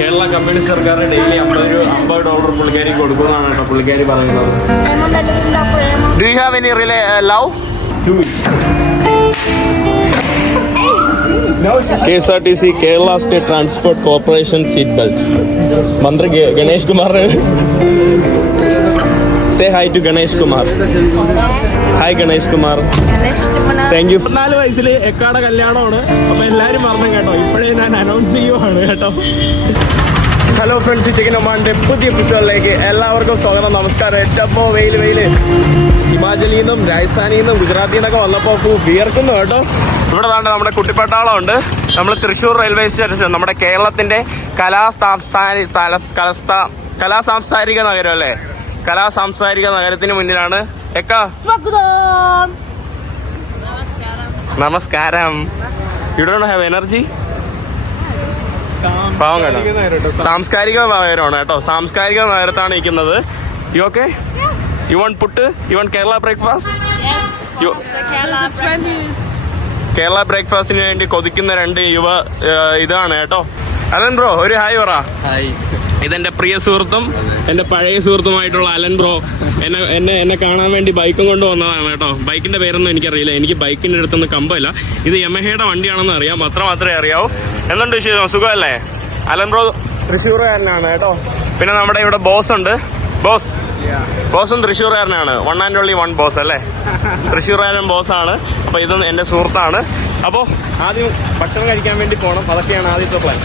Kerala communist സർക്കാർ daily $50 പുള്ളിക്കാരി കൊടുക്കുന്നതാണ് കേട്ടോ പുള്ളിക്കാരി പറയുന്നത്. Do you have any love? KSRTC Kerala state transport corporation seat belt. മന്ത്രി Ganesh Kumar. Say hi to Ganesh Kumar. Hi Ganesh Kumar. Thank you. 14 വയസ്സിൽ എക്കാടെ കല്യാണമാണ്. അപ്പോൾ എല്ലാവരും മറന്നു കേട്ടോ. ഇപ്പോഴേ ഞാൻ അനൗൺസ് ചെയ്യുവാണ് കേട്ടോ. ഹലോ ഫ്രണ്ട്സ്, ചിക്കൻ ഒമാൻ്റെ പുതിയ എപ്പിസോഡിലേക്ക് എല്ലാവർക്കും സ്വാഗതം. നമസ്കാരം. ഏറ്റവും വെയിൽ ഹിമാചലിൽ നിന്നും രാജസ്ഥാനിൽ നിന്നും ഗുജറാത്തിൽ നിന്നൊക്കെ വന്നപ്പോൾ വിയർക്കുന്നു കേട്ടോ. ഇവിടെ വേണ്ട നമ്മുടെ കുട്ടിപ്പട്ടാളമുണ്ട്. നമ്മൾ തൃശ്ശൂർ റെയിൽവേ സ്റ്റേഷൻ, നമ്മുടെ കേരളത്തിൻ്റെ കലാസാംസ്കാരിക നഗരം അല്ലേ, കലാസാംസ്കാരിക നഗരത്തിന് മുന്നിലാണ്. നമസ്കാരം. You don't have energy? പാവം കേട്ടോ. സാംസ്കാരിക നഗരമാണ് കേട്ടോ. സാംസ്കാരിക നഗരത്താണ് നിൽക്കുന്നത്. You okay? You want puttu? You want Kerala breakfast? Kerala ബ്രേക്ക്ഫാസ്റ്റിന് വേണ്ടി കൊതിക്കുന്ന രണ്ട് ഇതാണ് കേട്ടോ. അലൻ ബ്രോ ഒരു ഹായ് പറ. ഇതെന്റെ പ്രിയ സുഹൃത്തും എന്റെ പഴയ സുഹൃത്തുമായിട്ടുള്ള അലൻ ബ്രോ എന്നെ കാണാൻ വേണ്ടി ബൈക്കും കൊണ്ട് വന്നതാണ് കേട്ടോ. ബൈക്കിന്റെ പേരൊന്നും എനിക്കറിയില്ല, എനിക്ക് ബൈക്കിന്റെ അടുത്തൊന്നും കമ്പമില്ല. ഇത് യമഹയുടെ വണ്ടിയാണെന്ന് അറിയാം, മാത്രമേ അറിയാവൂ. എന്തുണ്ട് വിശേഷം? സുഖമല്ലേ? അലൻ ബ്രോ തൃശ്ശൂർകാരനാണ് കേട്ടോ. പിന്നെ നമ്മുടെ ഇവിടെ ബോസ് ഉണ്ട്. ബോസും തൃശ്ശൂർകാരനാണ്. One and only one boss അല്ലേ, തൃശ്ശൂർകാരൻ ബോസാണ്. അപ്പോൾ ഇത് എൻ്റെ സുഹൃത്താണ്. അപ്പോൾ ആദ്യം ഭക്ഷണം കഴിക്കാൻ വേണ്ടി പോകണം, അതൊക്കെയാണ് ആദ്യത്തെ പ്ലാൻ.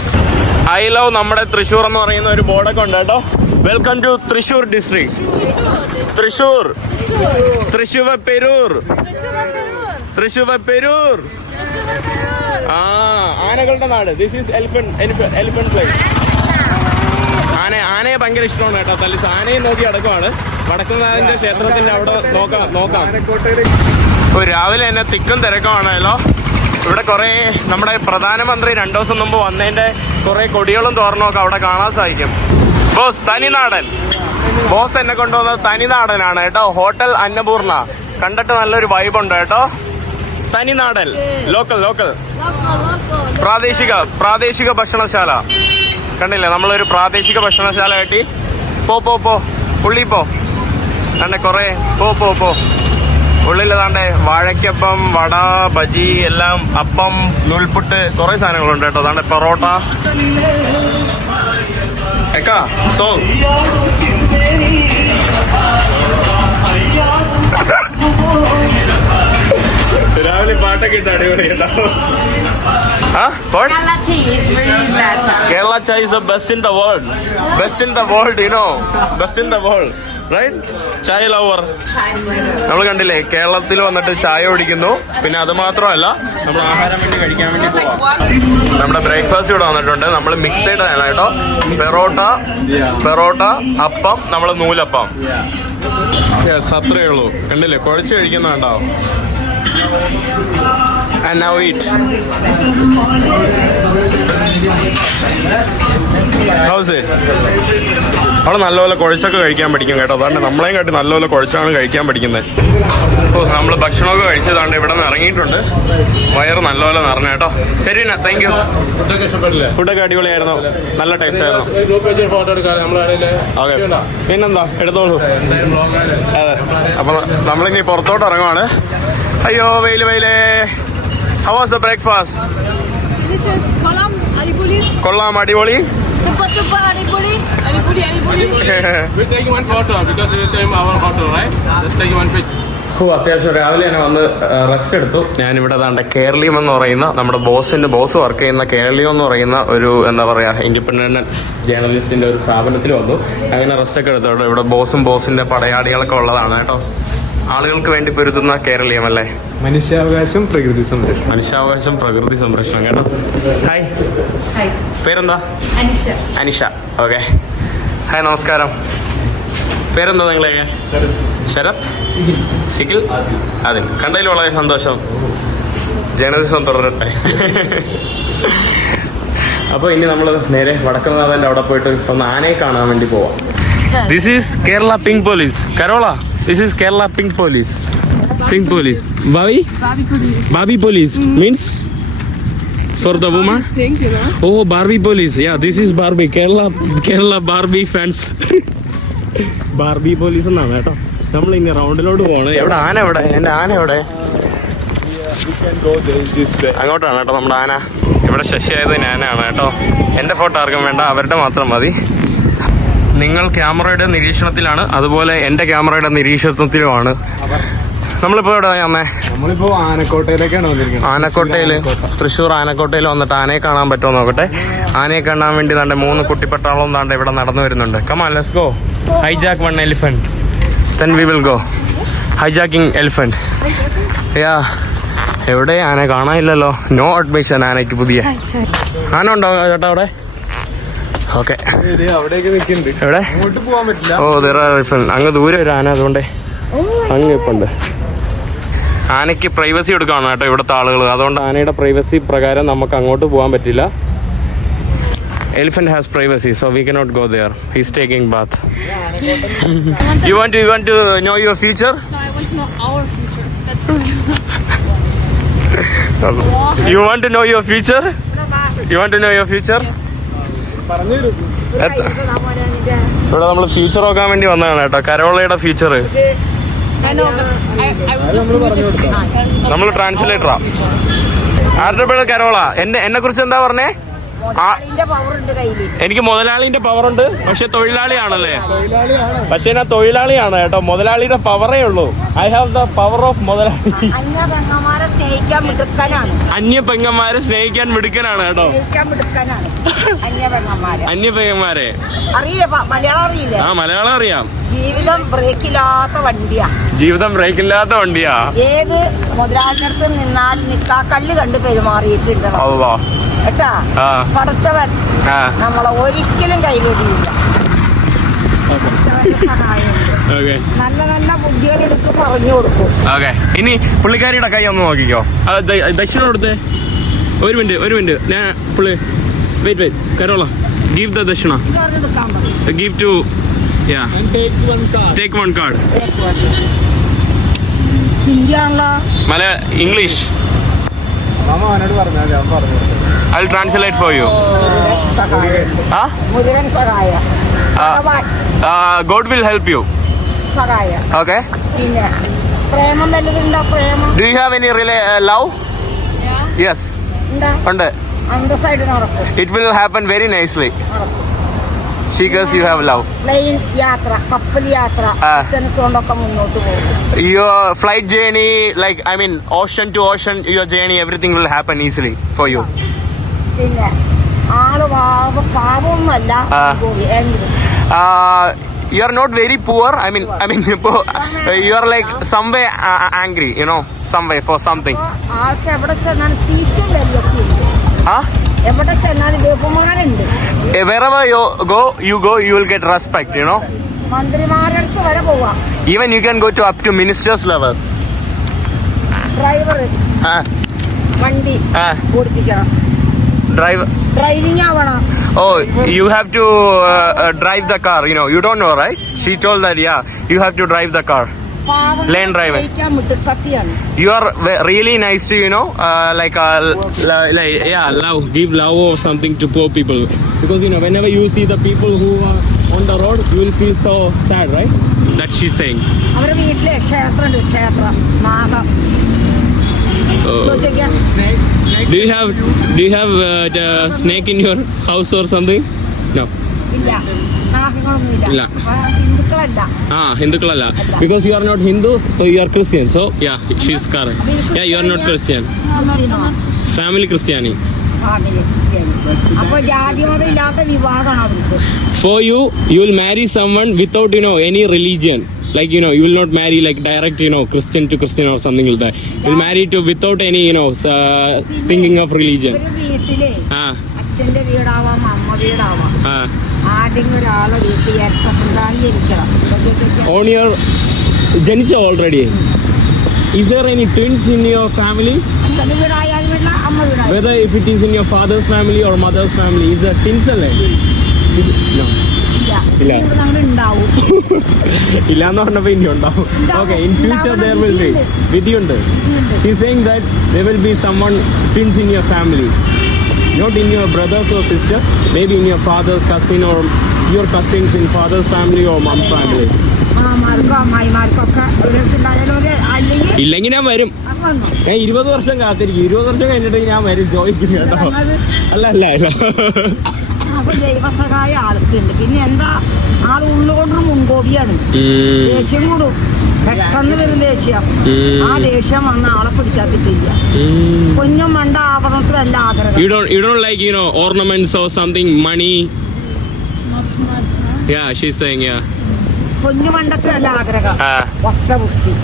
ഐ ലവ് നമ്മുടെ തൃശ്ശൂർ എന്ന് പറയുന്ന ഒരു ബോർഡൊക്കെ ഉണ്ട് കേട്ടോ. Welcome to Thrissur district. Thrissur ആനകളുടെ നാട്. This is elephant place. ആനയെ ഭയങ്കര ഇഷ്ടമാണ് കേട്ടോ. തല്ലിസ് ആനയെ നോക്കി അടക്കമാണ്. വടക്കുംനാഥന്റെ ക്ഷേത്രത്തിന്റെ അവിടെ നോക്കാം. ഇപ്പോൾ രാവിലെ തന്നെ തിക്കും തിരക്കുമാണല്ലോ. ഇവിടെ കുറേ നമ്മുടെ പ്രധാനമന്ത്രി 2 ദിവസം മുമ്പ് വന്നതിന്റെ കുറേ കൊടികളും തോരണമൊക്കെ അവിടെ കാണാൻ സാധിക്കും. ബോസ് തനിനാടൻ. ബോസ് എന്നെ കൊണ്ടുവന്നത് തനിനാടനാണ് കേട്ടോ. ഹോട്ടൽ അന്നപൂർണ. കണ്ടിട്ട് നല്ലൊരു വൈബുണ്ട് കേട്ടോ. തനിനാടൻ, ലോക്കൽ പ്രാദേശിക ഭക്ഷണശാല. കണ്ടില്ലേ, നമ്മളൊരു പ്രാദേശിക ഭക്ഷണശാല കെട്ടി. ഉള്ളി പോ കണ്ടേ കുറേ പോ ഉള്ളിൽ താണ്ടേ വാഴയ്ക്കപ്പം, വട, ബജി എല്ലാം, അപ്പം, നൂൽപുട്ട്, കുറേ സാധനങ്ങളുണ്ട് കേട്ടോ. താണ്ടെ പൊറോട്ട. സോങ് രാവിലെ പാട്ടൊക്കെ ഇട്ട് അടിപൊളി കേട്ടോ. Kerala chai is the best in the world. Best in the world, right? ചായ ലവർ. നമ്മൾ കണ്ടില്ലേ, കേരളത്തിൽ വന്നിട്ട് ചായ കുടിക്കുന്നു. പിന്നെ അത് മാത്രമല്ല, നമ്മൾ ആഹാരം വേണ്ടി കഴിക്കാൻ വേണ്ടി പോവാം. നമ്മുടെ ബ്രേക്ക്ഫാസ്റ്റ് ഇവിടെ വന്നിട്ടുണ്ട്. നമ്മൾ മിക്സഡ് ആണ് കേട്ടോ. പെറോട്ട, അപ്പം, നമ്മൾ നൂലപ്പം. അത്രയേ ഉള്ളൂ. കണ്ടില്ലേ, കുഴച്ച് കഴിക്കുന്നുണ്ടോ? And now eat. How's it? അവിടെ നല്ലപോലെ കുഴച്ചൊക്കെ കഴിക്കാൻ പഠിക്കും കേട്ടോ. അതാണ്ട് നമ്മളെയും കാട്ടി നല്ലപോലെ കുഴച്ചാണ് കഴിക്കാൻ പഠിക്കുന്നത്. അപ്പോൾ നമ്മൾ ഭക്ഷണമൊക്കെ കഴിച്ചതാണ്ട് ഇവിടെ നിന്ന് ഇറങ്ങിയിട്ടുണ്ട്. വയറ് നല്ലപോലെ നിറഞ്ഞു കേട്ടോ. ശരി എന്നാ, താങ്ക് യു. ഫുഡൊക്കെ അടിപൊളിയായിരുന്നു, നല്ല ടേസ്റ്റ് ആയിരുന്നു. ഓക്കെ, പിന്നെന്താ, എടുത്തോളൂ. അതെ, അപ്പോൾ നമ്മളിനി പുറത്തോട്ട് ഇറങ്ങുവാണ്. അയ്യോ വെയിലേ. How was the breakfast? Delicious. കൊള്ളാം, അടിപൊളി. Super അടിപൊളി. We're taking one photo because we're taking our photo, right? Just taking one picture. അത്യാവശ്യം രാവിലെ തന്നെ വന്ന് റെസ്റ്റ് എടുത്തു. ഞാനിവിടെ താണ്ട കേരളീയം എന്ന് പറയുന്ന നമ്മുടെ ബോസ് വർക്ക് ചെയ്യുന്ന കേരളീയം എന്ന് പറയുന്ന ഒരു എന്താ പറയുക ഇൻഡിപെൻഡന്റ് ജേർണലിസ്റ്റിന്റെ ഒരു സ്ഥാപനത്തിൽ വന്നു. അങ്ങനെ റെസ്റ്റൊക്കെ എടുത്തു കേട്ടോ. ഇവിടെ ബോസിന്റെ പടയാളികളൊക്കെ ഉള്ളതാണ് കേട്ടോ. ആളുകൾക്ക് വേണ്ടി പൊരുതുന്ന കേരളീയം അല്ലേ. മനുഷ്യാവകാശം പ്രകൃതി സംരക്ഷണം കേട്ടോ. ഹായ്, പേരെന്താ? അനിഷ. ഓക്കെ, ഹായ്, നമസ്കാരം. പേരെന്താ നിങ്ങളെയൊക്കെ? ശരത്, സിഖിൽ, അതിൽ. കണ്ടതിൽ വളരെ സന്തോഷം. ജേർണലിസം തുടരട്ടെ. അപ്പോൾ ഇനി നമ്മൾ നേരെ വടക്കുംനാഥൻ്റെ അവിടെ പോയിട്ട് ഒന്ന് ആനയെ കാണാൻ വേണ്ടി പോവാം. This is Kerala pink police. കരോള, this is Kerala Pink Police. Pink Police. Babi police means for the woman. It's pink, you know. Oh, Barbie police. Yeah, this is Barbie. Kerala Barbie fans. Barbie police എന്നാണ് കേട്ടോ. നമ്മൾ ഇനി റൗണ്ടിലോട്ട് പോകണം. എവിടെ ആന? എവിടെ എൻ്റെ ആന? എവിടെ? അങ്ങോട്ടാണ് കേട്ടോ നമ്മുടെ ആന. ഇവിടെ ശശിയായത് ഞാനാണ് കേട്ടോ. എൻ്റെ ഫോട്ടോ ആർക്കും വേണ്ട, അവരുടെ മാത്രം മതി. നിങ്ങൾ ക്യാമറയുടെ നിരീക്ഷണത്തിലാണ്, അതുപോലെ എൻ്റെ ക്യാമറയുടെ നിരീക്ഷണത്തിലുമാണ്. നമ്മളിപ്പോൾ എവിടെ വന്നേ? നമ്മളിപ്പോ ആനക്കോട്ടയിലേക്കാണ് വന്നിരിക്കുന്നത്. ആനക്കോട്ടയിൽ, തൃശ്ശൂർ ആനക്കോട്ടയിൽ വന്നിട്ട് ആനയെ കാണാൻ പറ്റുമോ നോക്കട്ടെ. ആനയെ കാണാൻ വേണ്ടി താണ്ടെ 3 കുട്ടിപ്പട്ടാളം താണ്ടെ ഇവിടെ നടന്നു വരുന്നുണ്ട്. Come on, let's go. Hijack one elephant. Then we will go. Hijacking elephant. Yeah. എവിടെ ആന കാണാനില്ലല്ലോ. നോ അഡ്മിഷൻ ആനയ്ക്ക്. പുതിയ ആന ഉണ്ടോ ചേട്ടാ അവിടെ? ഓക്കെ, അവിടെയൊക്കെ നിൽക്കുന്നുണ്ട്. എവിടെ? അങ്ങോട്ട് പോകാൻ പറ്റില്ല. ഓ, അങ്ങ് ദൂരെ ഒരു ആന, അതുകൊണ്ട് അങ്ങ് ഇപ്പുണ്ട്. ആനയ്ക്ക് പ്രൈവസി കൊടുക്കണം കേട്ടോ ഇവിടുത്തെ ആളുകൾ. അതുകൊണ്ട് ആനയുടെ പ്രൈവസി പ്രകാരം നമുക്ക് അങ്ങോട്ട് പോകാൻ പറ്റില്ല. Elephant has privacy, so we cannot go there. He's taking bath. You want to know your future? No, I want to know our future. You want to know your future? You want to know your future? ഇവിടെ നമ്മൾ future നോക്കാൻ വേണ്ടി വന്നതാണ് കേട്ടോ. കരോളയുടെ future. I know, but I was just doing it. നമ്മൾ ട്രാൻസ്ലേറ്ററാ. ആരുടെ പേര് കരോള? എന്നെ കുറിച്ച് എന്താ പറഞ്ഞേ? എനിക്ക് മുതലാളിന്റെ പവർ ഉണ്ട്, പക്ഷെ തൊഴിലാളിയാണല്ലേ. പക്ഷെ ഞാൻ തൊഴിലാളിയാണ് കേട്ടോ. മുതലാളിയുടെ പവറേ ഉള്ളൂ. I have the power of മുതലാളി. അന്യ പെങ്ങന്മാരെ സ്നേഹിക്കാൻ മിടുക്കനാണ് കേട്ടോ. അന്യ പെങ്ങന്മാരെ ആ മലയാളം അറിയാം. ജീവിതം ബ്രേക്കില്ലാത്ത വണ്ടിയാ. ജീവിതം ബ്രേക്കില്ലാത്ത വണ്ടിയാ. ഏത് മുതലാളിനടുത്ത് നിന്നാൽ നിക്കാക്കള്ളി കണ്ട് പെരുമാറിയിട്ടുണ്ട് കേട്ടാ. പടച്ചവൻ നമ്മളെ ഒരിക്കലും കൈവെടിയില്ല. നല്ല നല്ല ബുദ്ധികൾ എനിക്ക് പറഞ്ഞു കൊടുക്കും. ഇനി പുള്ളിക്കാരിയുടെ കൈ ഒന്ന് നോക്കിക്കോ. ദക്ഷിണ കൊടുത്തേ. ഒരു മിനിറ്റ് ഞാൻ പുള്ളി വെയിറ്റ് കരോള give the dakshina. Give to take one card. ഹിന്ദിയാണല്ലോ. ഇംഗ്ലീഷ്. അവനോട് പറഞ്ഞാൽ ഞാൻ പറഞ്ഞു. I'll translate for you. Murugan സഹായ. God will help you. സഹായ. Okay. പിന്നെ പ്രേമം വല്ലതുണ്ടോ? പ്രേമം. Do you have any love? Yes. ഉണ്ട്. അന്തസ്സായിട്ട് നടക്കും. It will happen very nicely. Because you have love. Plane യാത്ര, കപ്പൽ യാത്ര, കൊണ്ടൊക്കെ മുന്നോട്ട് പോകും. Your flight journey, like ocean to ocean, your journey, everything will happen easily for you. പിന്നെ ആള് പാവമൊന്നുമല്ല. You are not very poor. You are like some way angry, some way for something. ആൾക്ക് എവിടെ ചെന്നാലും സീറ്റും വിലയൊക്കെ ഉണ്ട്. എവിടെ ചെന്നാലും ബഹുമാനുണ്ട്. Wherever you go, you will get respect, മന്ത്രിമാരുടെ അടുത്ത് വരെ പോവാം. Even you can go up to ministers level. Driver വണ്ടി ഓടിപ്പിക്കണം. ഡ്രൈവിംഗ് ആവണം. Oh, you have to drive the car. You don't know, right? She told that, you have to drive the car. Lane driving. You are really nice to, love. Give love or something to poor people. Because, whenever you see the people who are on the road, you will feel so sad, right? That she's saying. അവരുടെ വീട്ടിലെ ക്ഷേത്രം നാഗം. Do you have the snake in your house or something? No. ഇല്ല. നാഗങ്ങളൊന്നുമില്ല. ഹിന്ദുക്കളല്ല. Because you are not Hindus, so you are Christian. So she's correct. You are not Christian. Family Christianity. അപ്പൊ ജാതി മതം ഇല്ലാത്ത വിവാഹമാണ് അവർക്ക്. For you will marry someone without any religion. Like you will not marry like direct Christian to Christian or something like that. You'll marry to without any thinking of religion. വീട്ടിലെ അച്ഛന്റെ വീടാവാം, അമ്മ വീടാവാം. ആരെങ്കിലും ഒരാളെ വീട്ടിൽ ജനിക്കണം. On your ജനിച്ച already. Is there any twins in your family? അച്ഛന്റെ വീടായാലും വേണ്ട, അമ്മ വീടായാലും. Whether if it is in your father's family or mother's family, is there twins അല്ലേ? No. ഇല്ല. ഇല്ലാന്ന് പറഞ്ഞപ്പോ ഇനി ഉണ്ടാവും. Okay, in future there will be. വിധിയുണ്ട്. She's saying that there will be someone twins in your family. not in your brothers or sister, maybe in your father's cousin or your cousins in father's family or mom's family. മാമാർക്കോ അമ്മായിമാർക്കൊക്കെ ഉണ്ടായാലും മതി. അല്ലെങ്കിൽ ഇല്ലെങ്കിൽ ഞാൻ വരും. വന്നു ഞാൻ 20 വർഷം കാത്തിരിക്കും. 20 വർഷം കഴിഞ്ഞിട്ട് ഞാൻ വരും ചോദിക്കും കേട്ടോ. അല്ല അപ്പൊ ദൈവസഹായ ആൾക്കുണ്ട്. പിന്നെ എന്താ ആൾ ഉള്ളുകൊണ്ടൊരു മുൻകോപിയാണ്. ദേഷ്യം കൂടും, പെട്ടെന്ന് വരും ദേഷ്യം. ആ ദേഷ്യം വന്ന ആളെ പിടിച്ചാൽ കിട്ടില്ല. കുഞ്ഞും മണ്ട ആഭരണത്തിലല്ല ആഗ്രഹം. You don't like, you know, ornaments or something, money? Yeah, she's saying, yeah. കുഞ്ഞു മണ്ടത്തിലല്ല ആഗ്രഹം. Ah. വസ്ത്രവൃത്തി,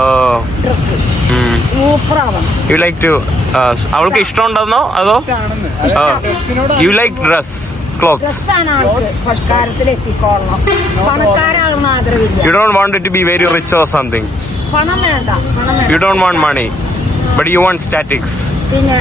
Oh. ഡ്രസ് സൂപ്പറാവണം. You like to അവൾക്ക് ഇഷ്ടമുണ്ടെന്നോ അതോ you like dress clothes? ഡ്രസ്സാണ് ആൾക്ക് പരിഷ്കാരത്തിൽ എത്തിക്കോളണം. പണക്കാരാണെന്ന് ആഗ്രഹമില്ല. You don't want it to be very rich or something? പണം വേണ്ട, പണം വേണ്ട. You don't want money, but you want statics. പിന്നെ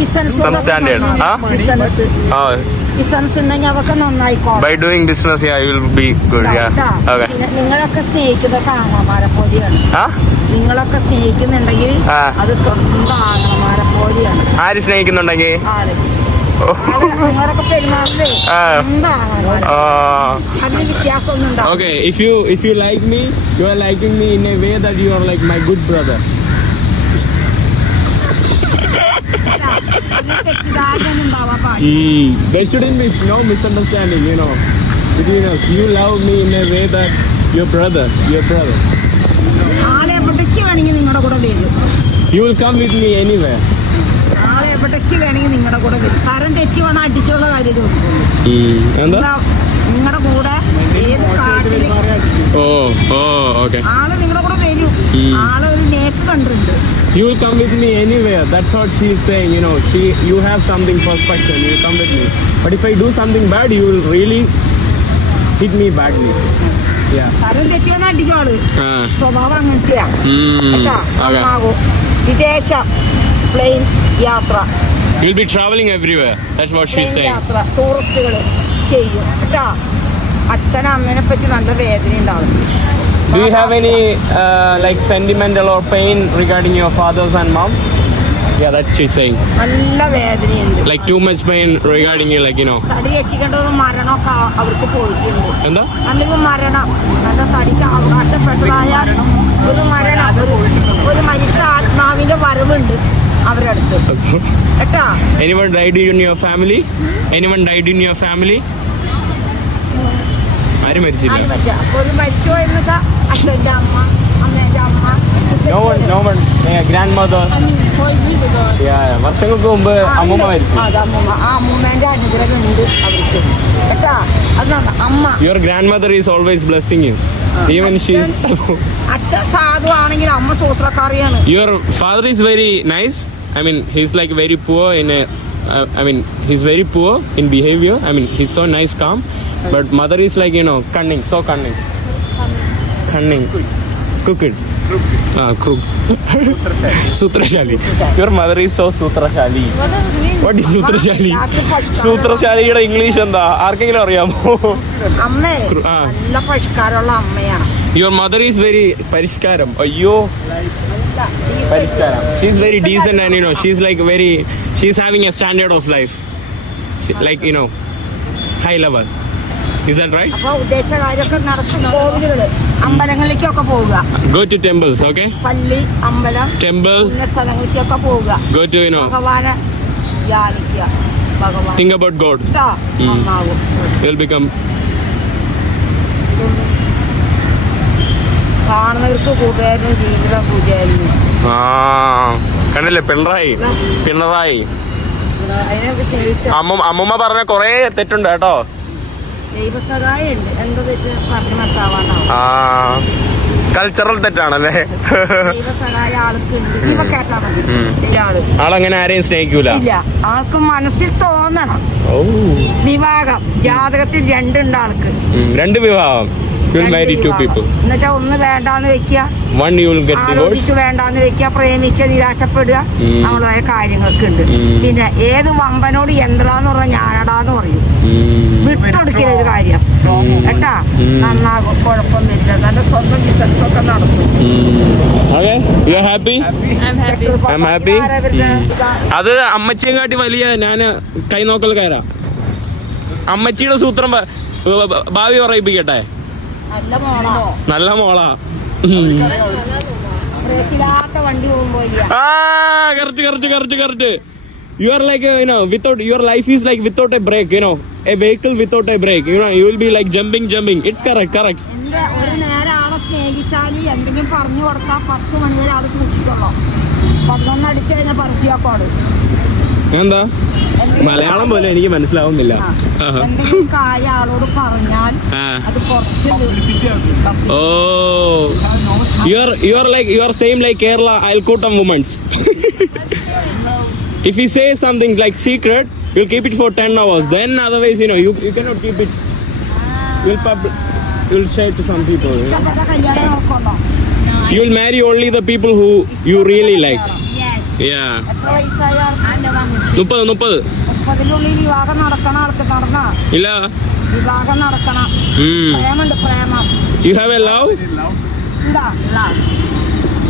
business Some standard, huh? Business Oh, business ഉണ്ടെങ്കിൽ അതൊക്കെ നന്നായിക്കോളും. by doing business, yeah, you will be good, yeah. കേട്ടാ? Okay. പിന്നെ നിങ്ങളൊക്കെ സ്നേഹിക്കുന്നത് ആങ്ങളമാരെ പോലെയാണ്. Huh? നിങ്ങളൊക്കെ സ്നേഹിക്കുന്നുണ്ടെങ്കിൽ ആ. അത് സ്വന്തം ആങ്ങളമാരെ പോലെയാണ്. ആര് സ്നേഹിക്കുന്നുണ്ടെങ്കിൽ ആള് നിങ്ങളൊക്കെ പെരുമാറുന്നേ ആ. സ്വന്തം ആങ്ങളമാരെ. അതിന് വ്യത്യാസമൊന്നും ഉണ്ടാവും. Okay, if you like me, you are liking me in a way that you are like my good brother. അതിന് തെറ്റിദ്ധാരണ ഉണ്ടാവാൻ പാടില്ല. There shouldn't be no misunderstanding, you know, between us. You love me in a way that your brother. ആളെ എവിടേക്ക് വേണമെങ്കിൽ നിങ്ങളുടെ കൂടെ വരും. You will come with me anywhere. ആളെ എവിടേക്ക് വേണമെങ്കിൽ നിങ്ങളുടെ കൂടെ വരും. തരം തെറ്റി വന്ന് അടിച്ചുള്ള കാര്യം ചോദിക്കുള്ളൂ. എന്താ? നിങ്ങളുടെ കൂടെ ഏത് കാട്ടിലും Okay. ആള് നിങ്ങളുടെ കൂടെ വരും. ആള് ഒരു നേക്ക് കണ്ടിട്ടുണ്ട്. You will come with me anywhere. That's what she is saying, you know. You have something perspection. You will come with me. But if I do something bad, you will really hit me badly. Yeah. തരം തെറ്റി വന്ന് അടിക്കുള്ളൂ. സ്വഭാവം അങ്ങനത്തെയാ. കേട്ടാ? Okay. നന്നാകും. വിദേശം plain യാത്ര, You'll be traveling everywhere. That's what she's plane saying. യാത്ര ടൂറിസ്റ്റുകൾ ചെയ്യും. കേട്ടാ? അച്ഛനും അമ്മേനെ പറ്റി നല്ല വേദന ഉണ്ടാവും. Do you have any like sentimental or pain regarding your fathers and mom? Yeah, that's she's saying. നല്ല വേദനയുണ്ട്. Like too much pain regarding you, like, you know. തടി വെച്ചിക്കേണ്ട ഒരു മരണമൊക്കെ അവർക്ക് പോയിട്ടുണ്ട്. എന്താ? നല്ലൊരു മരണം, നല്ല തടിക്ക് അവകാശപ്പെട്ടതായ ഒരു മരണം, ഒരു മരിച്ച ആത്മാവിന്റെ വരവുണ്ട് അവരുടെ അടുത്ത്. കേട്ടാ? Anyone died in your family? Anyone died in your family? ആരും മരിച്ചില്ല. ആര് മരിച്ച? ഒരു മരിച്ചു എന്ന് വെച്ചാൽ അച്ഛൻ്റെ അമ്മ, അമ്മേന്റെ അമ്മ. No one. Grandmother. I mean, 4 years ago. Yeah, വർഷങ്ങൾക്ക് മുമ്പ് അമ്മൂമ്മ മരിച്ചു. അത് അമ്മൂമ്മ. ആ അമ്മൂമ്മേന്റെ അനുഗ്രഹം ഉണ്ട് അവർക്ക്. കേട്ടാ? അത് അമ്മ. Your grandmother is always blessing you. Even she. അച്ഛൻ സാധു ആണെങ്കിൽ അമ്മ സൂത്രക്കാരിയാണ്. Your father is very nice. I mean, he's like very poor in a. He's very poor in behavior. I mean, he's so nice, calm. But mother is like, you know, cunning, so cunning. Cunning. Crooked. Crook. Sutrashali. Your mother is so Sutrashali. What does it mean? What is Sutrashali? സൂത്രശാലിയുടെ English എന്താ? ആർക്കെങ്കിലും അറിയാമോ? അമ്മേ ആ. നല്ല പരിഷ്കാരമുള്ള അമ്മയാണ്. Your mother is very പരിഷ്കാരം. അയ്യോ, പരിഷ്കാരം. She's very decent and, you know, she's having a standard of life. Like, you know, high level. Is that right? അപ്പൊ ഉദ്ദേശകാര്യമൊക്കെ നടത്തും. കോവിലുകള്, അമ്പലങ്ങളിലേക്കൊക്കെ പോവുക. Go to temples, okay? പള്ളി, അമ്പലം, Temple. പുണ്യ സ്ഥലങ്ങളിലേക്കൊക്കെ പോവുക. Go to, you know, ഭഗവാനെ ധ്യാനിക്കുക. ഭഗവാൻ think about God. കേട്ടാ? നന്നാകും. You'll become. കാണുന്നവർക്ക് കുബേരനും ജീവിതം പൂജയായിരുന്നു. കണ്ടില്ലേ പിണറായി. അതിനെ സ്നേഹിച്ച അമ്മൂമ്മ പറഞ്ഞ കൊറേ തെറ്റുണ്ട് കേട്ടോ. ദൈവസഹായം ഉണ്ട്. എന്താ തെറ്റ് പറഞ്ഞ് മനസ്സാവാനാവും. കൾച്ചറൽ തെറ്റാണല്ലേ. ദൈവസഹായം ആൾക്കുണ്ട്. ഇവ കേട്ടാ മതി. ഇയാള് ആളങ്ങനെ ആരെയും സ്നേഹിക്കൂല. ഇല്ല, ആൾക്ക് മനസ്സിൽ തോന്നണം. വിവാഹം ജാതകത്തിൽ 2 ഉണ്ട് ആൾക്ക്. 2 വിവാഹം. You will marry 2 people. എന്നുവെച്ചാ ഒന്ന് വേണ്ടാന്ന് വെക്കുക, One you will get divorced. ആലോചിച്ച് വേണ്ടാന്ന് വെക്കുക, പ്രേമിച്ച് നിരാശപ്പെടുക, അങ്ങനെയായ കാര്യങ്ങളൊക്കെ ഉണ്ട്. പിന്നെ ഏത് വമ്പനോട് യന്ത്രാന്ന് പറഞ്ഞാൽ ഞാനടാന്ന് പറയും. വിട്ടൊടുക്കിയ ഒരു കാര്യം കേട്ടാ. നന്നാകും, കുഴപ്പം വരില്ല. തന്റെ സ്വന്തം ബിസിനസ് ഒക്കെ നടത്തും. Okay, you are happy? I'm happy. അത് അമ്മച്ചിയെ കാട്ടി വലിയ ഞാൻ കൈനോക്കൽക്കാരാ. അമ്മച്ചിയുടെ സൂത്രം ഭാവി പറയിപ്പിക്കട്ടെ. നല്ല മോളാ, നല്ല മോളാ. ബ്രേക്കില്ലാത്ത വണ്ടി പോകുമ്പോ correct. You are like, without, your life is like without a brake, a vehicle without a brake, you will be like jumping. It's correct. എന്റെ ഒരു നേരം ആളെ സ്നേഹിച്ചാല് എന്തെങ്കിലും പറഞ്ഞു കൊടുത്താൽ 10 മണി വരെ ആള് സൂക്ഷിക്കുള്ളൂ. 11 അടിച്ചു കഴിഞ്ഞാൽ പരസ്യപ്പാട്. എന്താ മലയാളം പോലെ എനിക്ക് മനസ്സിലാവുന്നില്ല. എന്തെങ്കിലും കാര്യം ആളോട് പറഞ്ഞാൽ അത് കുറച്ച് ഓ, you are same like Kerala Ayalkootam women's. If you say something like secret, you'll keep it for 10 hours. Then otherwise, you cannot keep it. You'll share to some people. കല്യാണം നോക്കണ്ടോ? You'll marry only the people who you really like. Yeah. എത്ര വയസ്സായ ആൾക്ക്? 30. 30-നുള്ളിൽ വിവാഹം നടക്കണ ആൾക്ക് നടന്ന ഇല്ല. വിവാഹം നടക്കണം. പ്രേമുണ്ട്, പ്രേമം. You have a love? എന്താ?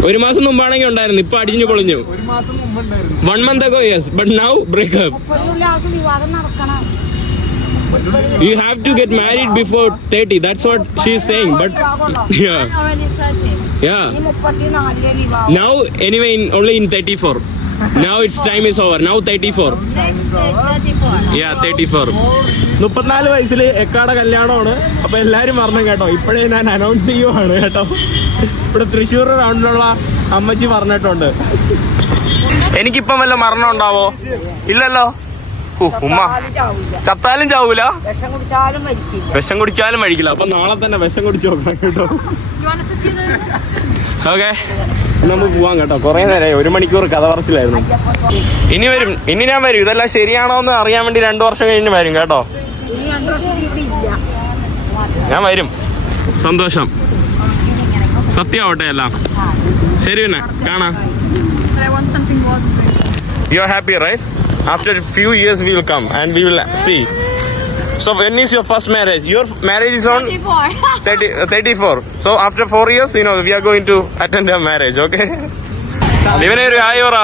ഒരു മാസം മുമ്പാണെങ്കിൽ ഉണ്ടായിരുന്നു, ഇപ്പൊ അടിഞ്ഞു പൊളിഞ്ഞു. ഒരു മാസം മുമ്പുണ്ടായിരുന്നു. 1 month ago, yes, but now break up. 30-നുള്ളിൽ ആൾക്ക് വിവാഹം നടക്കണം. You have to get married before 30. That's what she's saying. But yeah. ഈ 34-ലെ വിവാഹം. Now anyway, only in 34. Now its time is over. Now 34. Yeah, 34. 34 വയസ്സിൽ എക്കാടെ കല്യാണമാണ്. അപ്പൊ എല്ലാരും പറഞ്ഞു കേട്ടോ. ഇപ്പോഴേ ഞാൻ അനൗൺസ് ചെയ്യുവാണ് കേട്ടോ. ഇവിടെ തൃശ്ശൂർ റൗണ്ടിലുള്ള അമ്മച്ചി പറഞ്ഞിട്ടുണ്ട്. എനിക്കിപ്പം വല്ല മരണം ഉണ്ടാവോ? ഇല്ലല്ലോ. ഉമ്മ ചത്താലും ചാവൂല, വിഷം കുടിച്ചാലും മരിക്കില്ല. അപ്പൊ നാളെ തന്നെ വിഷം കുടിച്ചു നോക്കണം കേട്ടോ. ഓക്കെ, നമുക്ക് പോവാം കേട്ടോ. കുറെ നേരമായി, 1 മണിക്കൂർ കഥ പറച്ചിലായിരുന്നു. ഇനി ഞാൻ വരും. ഇതെല്ലാം ശരിയാണോ എന്ന് അറിയാൻ വേണ്ടി 2 വർഷം കഴിഞ്ഞ് വരും കേട്ടോ. ഞാൻ വരും. സന്തോഷം, സത്യമാവട്ടെ എല്ലാം. ശരി, പിന്നെ കാണാം. You are happy, right? After a few years we will come and we will see. So when is your first marriage? Your marriage is on 34. So after 4 years, we are going to attend a marriage, okay? Livin ഒരു hi പറ.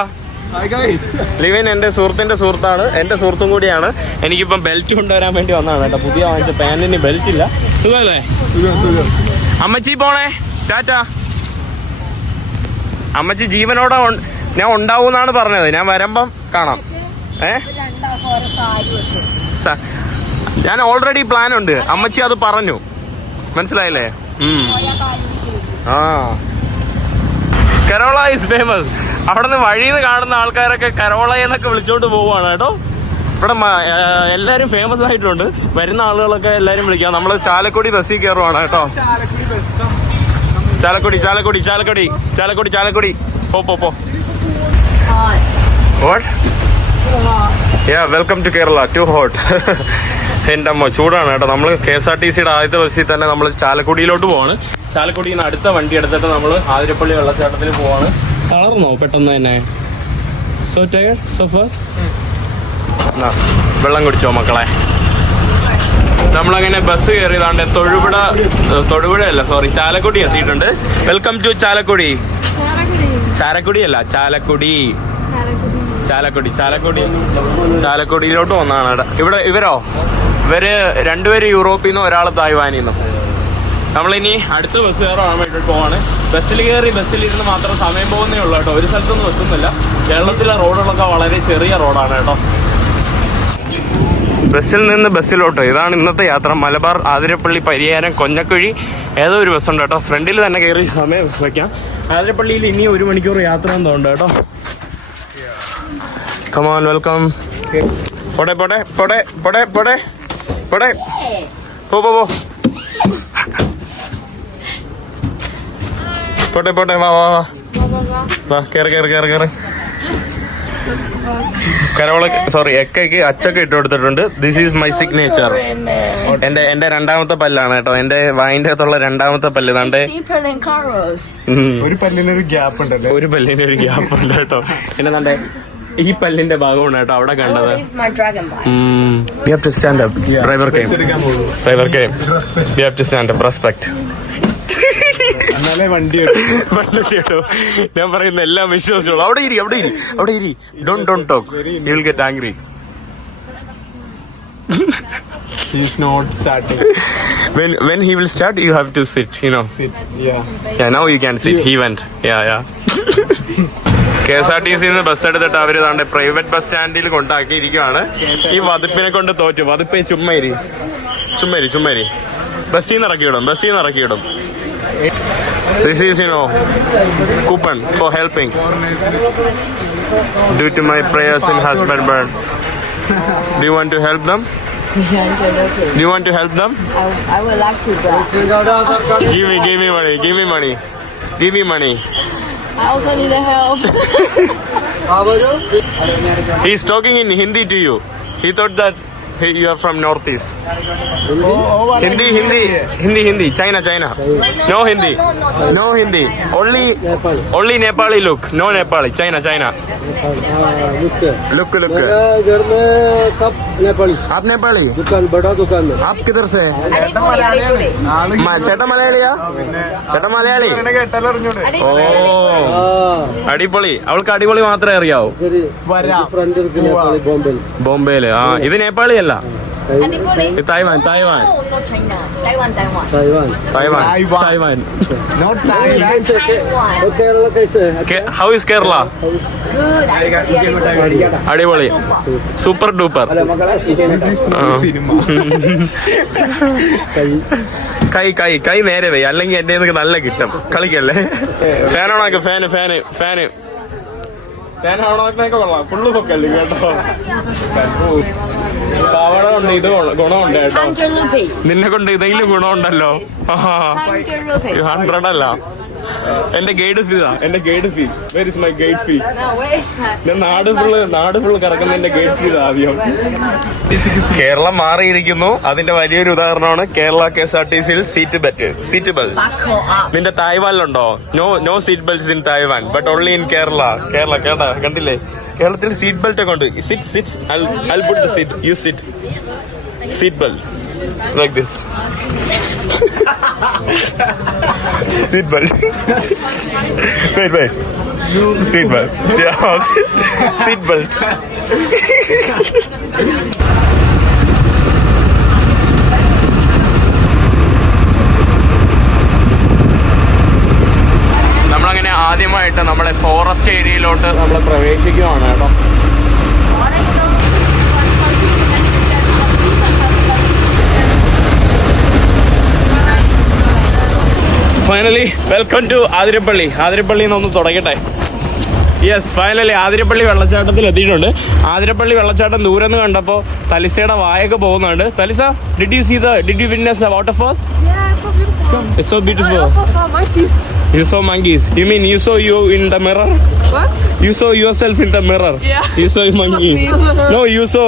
Living എൻ്റെ സുഹൃത്തിൻ്റെ സുഹൃത്താണ്, എൻ്റെ സുഹൃത്തും കൂടിയാണ്. എനിക്കിപ്പം belt കൊണ്ടുവരാൻ വേണ്ടി വന്നതാണ് കേട്ടോ. പുതിയ വാങ്ങിച്ച പാൻറ്റിന് ബെൽറ്റ് ഇല്ല. സുഖമല്ലേ? അമ്മച്ചി പോണേ, ടാറ്റ. അമ്മച്ചി ജീവനോടെ ഞാൻ ഉണ്ടാവും എന്നാണ് പറഞ്ഞത്. ഞാൻ വരുമ്പം കാണാം. ഞാൻ ഓൾറെഡി പ്ലാൻ ഉണ്ട്. അമ്മച്ചി അത് പറഞ്ഞു, മനസ്സിലായില്ലേ? കരോള ഈസ് ഫേമസ്. അവിടെ നിന്ന് വഴിയിൽ നിന്ന് കാണുന്ന ആൾക്കാരൊക്കെ കരോള എന്നൊക്കെ വിളിച്ചോണ്ട് പോവുകയാണ് കേട്ടോ. ഇവിടെ എല്ലാവരും ഫേമസ് ആയിട്ടുണ്ട്. വരുന്ന ആളുകളൊക്കെ എല്ലാവരും വിളിക്കാം. നമ്മൾ ചാലക്കുടി ബസ്സിൽ കയറുവാണ് കേട്ടോ. ചാലക്കുടി പോ. What? Yeah, welcome to Kerala. Too hot. എൻ്റെ അമ്മ ചൂടാണ് കേട്ടോ. നമ്മൾ KSRTCയുടെ ആദ്യത്തെ ബസ്സിൽ തന്നെ നമ്മൾ ചാലക്കുടിയിലോട്ട് പോവാണ്. ചാലക്കുടിയിൽ നിന്ന് അടുത്ത വണ്ടി എടുത്തിട്ട് നമ്മൾ ആതിരപ്പള്ളി വെള്ളച്ചാട്ടത്തിൽ പോവാണ്. തളർന്നോ പെട്ടെന്ന് തന്നെ? So tired, so fast? വെള്ളം കുടിച്ചോ മക്കളെ. നമ്മളങ്ങനെ ബസ് കയറിയതാണ്ട് തൊടുപുഴയല്ല, സോറി, ചാലക്കുടി എത്തിയിട്ടുണ്ട്. Welcome to Chalakudy. ചാലക്കുടിയിലോട്ട് വന്നതാണ്. ഇവര് 2 യൂറോപ്പിൽ നിന്നും ഒരാൾ തായ്വാനിൽ നിന്നും. നമ്മളിനി അടുത്ത ബസ് കയറാൻ വേണ്ടിയിട്ട് പോവാണ്. ബസ്സിലിരുന്ന് മാത്രം സമയം പോകുന്നേ ഉള്ളൂ കേട്ടോ. ഒരു സ്ഥലത്തൊന്നും എത്തുന്നില്ല. കേരളത്തിലെ റോഡുകളൊക്കെ വളരെ ചെറിയ റോഡാണ് കേട്ടോ. ബസ്സിൽ നിന്ന് ബസ്സിലോട്ട്. ഇതാണ് ഇന്നത്തെ യാത്ര. മലബാർ, ആതിരപ്പള്ളി, പരിയാരം, കൊഞ്ഞക്കുഴി ഏതോ ഒരു ബസ്സുണ്ട് കേട്ടോ. ഫ്രണ്ടിൽ തന്നെ കയറി സമയം വയ്ക്കാം. ആതിരപ്പള്ളിയിൽ ഇനി 1 മണിക്കൂർ യാത്ര എന്നുണ്ട് കേട്ടോ. Come on, welcome. പോട്ടെ. പോട്ടെ. വാ. കേറ്. കരോള, സോറി, എക്കയ്ക്ക് അച്ചൊക്കെ ഇട്ട് കൊടുത്തിട്ടുണ്ട്. This is my signature. എന്റെ 2ാമത്തെ പല്ലാണ് കേട്ടോ. എന്റെ വായിന്റെ അകത്തുള്ള 2ാമത്തെ പല്ല്. ഒരു പല്ലിനൊരു ഗ്യാപ്പ് ഉണ്ടല്ലോ. ഒരു പല്ലിന് ഒരു ഗ്യാപ്പ് ഉണ്ട് കേട്ടോ. പിന്നെ ഈ പല്ലിന്റെ ഭാഗമാണ് കേട്ടോ അവിടെ I will കണ്ടത്. leave my dragon bite. We have to stand up. Driver came. Driver came. We have to stand up. Respect. എന്നാലേ വണ്ടി കേട്ടോ ഞാൻ പറയുന്ന എല്ലാം വിശ്വസിച്ചോളൂ. അവിടെ ഇരി. Don't talk. You will get angry. He's not starting. When he will start, you have to sit. You know. Yeah. Now you can sit. He went. Yeah. KSRTC bus എടുത്തിട്ട് അവര് താണ്ടെ പ്രൈവറ്റ് ബസ് സ്റ്റാൻഡിൽ കൊണ്ടാക്കിയിരിക്കുകയാണ്. ഈ വതുപ്പിനെ കൊണ്ട് തോറ്റു. വതുപ്പേ ചുമ്മാരി. ബസ്സിൽ നിന്ന് ഇറക്കിയിടും. This is, coupon for helping. Due to my prayers in husband bird. Do you want to help them? Do you want to help them? I would like to, but Give me money. I also need help. He's talking in Hindi to you. He thought that you are from Northeast. Hindi. China. No Hindi. No Hindi. Only Nepali look. No Nepali. China. Look. घर में सब नेपाली. आप नेपाली? दुकान बड़ा दुकान है. आप किधर से? ചേട്ടൻ മലയാളി. ഓ അടിപൊളി. അവൾക്ക് അടിപൊളി മാത്രമേ അറിയാവൂ. फ्रेंड नेपाली बॉम्बे. ബോംബെയില്. ഇത് നേപ്പാളി അല്ല. Anybody? Taiwan. No, not China. Taiwan. Taiwan. Not कैसे वो केरला कैसे है? How is Kerala? Good. അടിപൊളി. Super duper. കൈ നേരെ വയ്യ, അല്ലെങ്കിൽ എന്റെ നല്ല കിട്ടും. കളിക്കല്ലേ. ഫാൻ ഓണാക്ക്. ഫാൻ ഓണാക്കിനൊക്കെ കൊള്ളാം. ഫുള്ള് പൊക്കല്ലേ കേട്ടോ. പവട ഉണ്ട്. ഇത് ഗുണമുണ്ട് കേട്ടോ. 100 rupees. നിന്നെ കൊണ്ട് ഇതെങ്കിലും ഗുണമുണ്ടല്ലോ. 100 rupees. 100 അല്ല. എന്റെ guide fee. Where is my guide fee? No, where is my? ഞാൻ നാട് ഫുള്ള് കറക്കുന്ന എന്റെ ഗൈഡ് ഫീ ആദ്യം. കേരളം മാറിയിരിക്കുന്നു. അതിന്റെ വലിയൊരു ഉദാഹരണമാണ് കേരള KSRTCയിൽ സീറ്റ് ബെൽറ്റ്. Buckle up. നിന്റെ തായ്വാനിലുണ്ടോ? No seat belts in Taiwan, but only in Kerala. കേട്ടാ കണ്ടില്ലേ? കേരളത്തിൽ സീറ്റ് ബെൽറ്റ് ഒക്കെ ഉണ്ട്. Sit. I'll put the seat. You sit. Seat belt like this. Seat belt. Wait. Seat belt. Yeah. Seat belt. നമ്മളങ്ങനെ ആദ്യമായിട്ട് നമ്മുടെ ഫോറസ്റ്റ് ഏരിയയിലോട്ട് നമ്മൾ പ്രവേശിക്കുകയാണ് കേട്ടോ. Finally welcome to Athirappilly. ആതിരപ്പള്ളിയിൽ നിന്ന് തുടങ്ങട്ടെ. യെസ്, ഫൈനലി ആതിരപ്പള്ളി വെള്ളച്ചാട്ടത്തിൽ എത്തിയിട്ടുണ്ട്. ആതിരപ്പള്ളി വെള്ളച്ചാട്ടം ദൂരെ നിന്ന് കണ്ടപ്പോൾ തലിസയുടെ വായൊക്കെ പോകുന്നുണ്ട്. Talisa, did you witness the waterfall? It's so beautiful. I also saw monkeys. You saw monkeys. You mean you saw you in the mirror? What? You saw yourself in the mirror. Yeah. You saw a monkey. No, you saw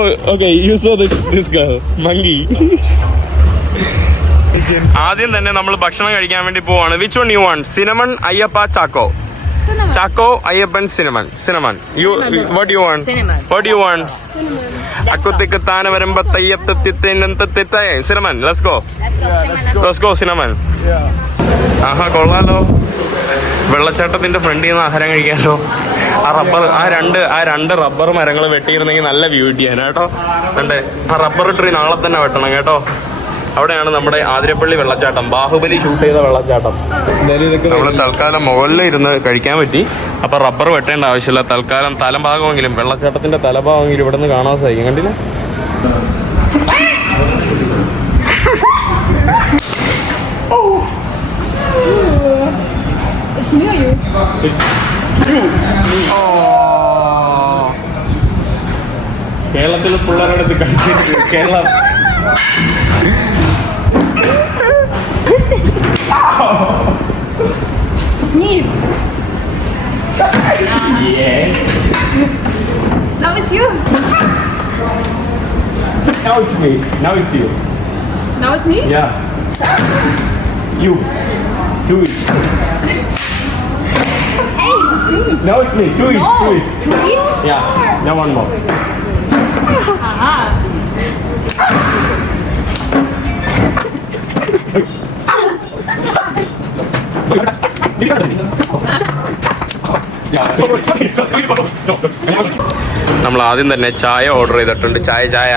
this girl, monkey. ആദ്യം തന്നെ നമ്മൾ ഭക്ഷണം കഴിക്കാൻ വേണ്ടി പോവാണ്. Which one you want? Cinnamon, Ayyappa, Chacko? Cinnamon. Chaco, Ayappan, cinnamon. What do you want? Cinnamon. What do you want? Cinnamon. Akutik tana varamba tayyap titin and titay. Cinnamon. Let's go. Let's go, cinnamon. ആഹാ, കൊള്ളാലോ. വെള്ളച്ചാട്ടത്തിന്റെ ഫ്രണ്ടിൽ നിന്ന് ആഹാരം കഴിക്കാമല്ലോ. ആ രണ്ട് rubber മരങ്ങൾ വെട്ടിയിരുന്നെങ്കിൽ നല്ല view കിട്ടിയാണ് കേട്ടോ. കണ്ടേ, ആ റബ്ബർ ട്രീ നാളെ തന്നെ വെട്ടണം കേട്ടോ. അവിടെയാണ് നമ്മുടെ ആതിരപ്പള്ളി വെള്ളച്ചാട്ടം. ബാഹുബലി ഷൂട്ട് ചെയ്ത വെള്ളച്ചാട്ടം. നമ്മൾ തൽക്കാലം മുകളിൽ ഇരുന്ന് കഴിക്കാൻ പറ്റി. അപ്പൊ റബ്ബർ വെട്ടേണ്ട ആവശ്യമില്ല. തൽക്കാലം തലഭാഗമെങ്കിലും, വെള്ളച്ചാട്ടത്തിന്റെ തലഭാഗമെങ്കിലും ഇവിടെ നിന്ന് കാണാൻ സാധിക്കും. കണ്ടില്ല? It's near you. കേരളത്തിലെ പിള്ളേരുടെ അടുത്ത് കഴിച്ചിട്ട് Keralam It's me. Yeah. Now it's you. Now it's me. Now it's you. Now it's me. Yeah. You. Do it. Hey, it's it's me. No, it's me. Two each. Two each. Two each? Yeah. Now one more. Aha. നമ്മൾ ആദ്യം തന്നെ ചായ order ചെയ്തിട്ടുണ്ട്. ചായ ചായ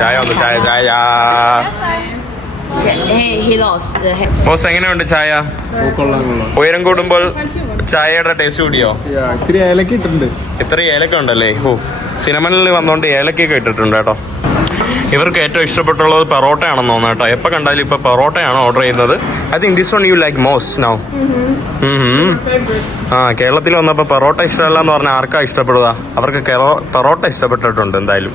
ചായ ഒന്ന് ചായ ചായ. He lost the head. Boss എങ്ങനെയുണ്ട് ചായ? ഉയരം കൂടുമ്പോൾ ചായയുടെ ടേസ്റ്റ് കൂടിയോ? ഇത്തിരി ഏലക്ക ഇട്ടിട്ടുണ്ട്. ഇത്ര ഏലക്ക ഉണ്ടല്ലേ? ഓ, സിനിമയിൽ വന്നോണ്ട് ഏലക്കൊക്കെ ഇട്ടിട്ടുണ്ട് കേട്ടോ. ഇവർക്ക് ഏറ്റവും ഇഷ്ടപ്പെട്ടുള്ളത് പെറോട്ടയാണെന്ന് തോന്നുന്നു കേട്ടോ. എപ്പോൾ കണ്ടാലും ഇപ്പൊ പെറോട്ടയാണ് ഓർഡർ ചെയ്യുന്നത്. I think this one you like most now. ആ, കേരളത്തിൽ വന്നപ്പോൾ പെറോട്ട ഇഷ്ടമല്ല എന്ന് പറഞ്ഞാൽ ആർക്കാ ഇഷ്ടപ്പെടുക? അവർക്ക് പെറോട്ട ഇഷ്ടപ്പെട്ടിട്ടുണ്ട് എന്തായാലും.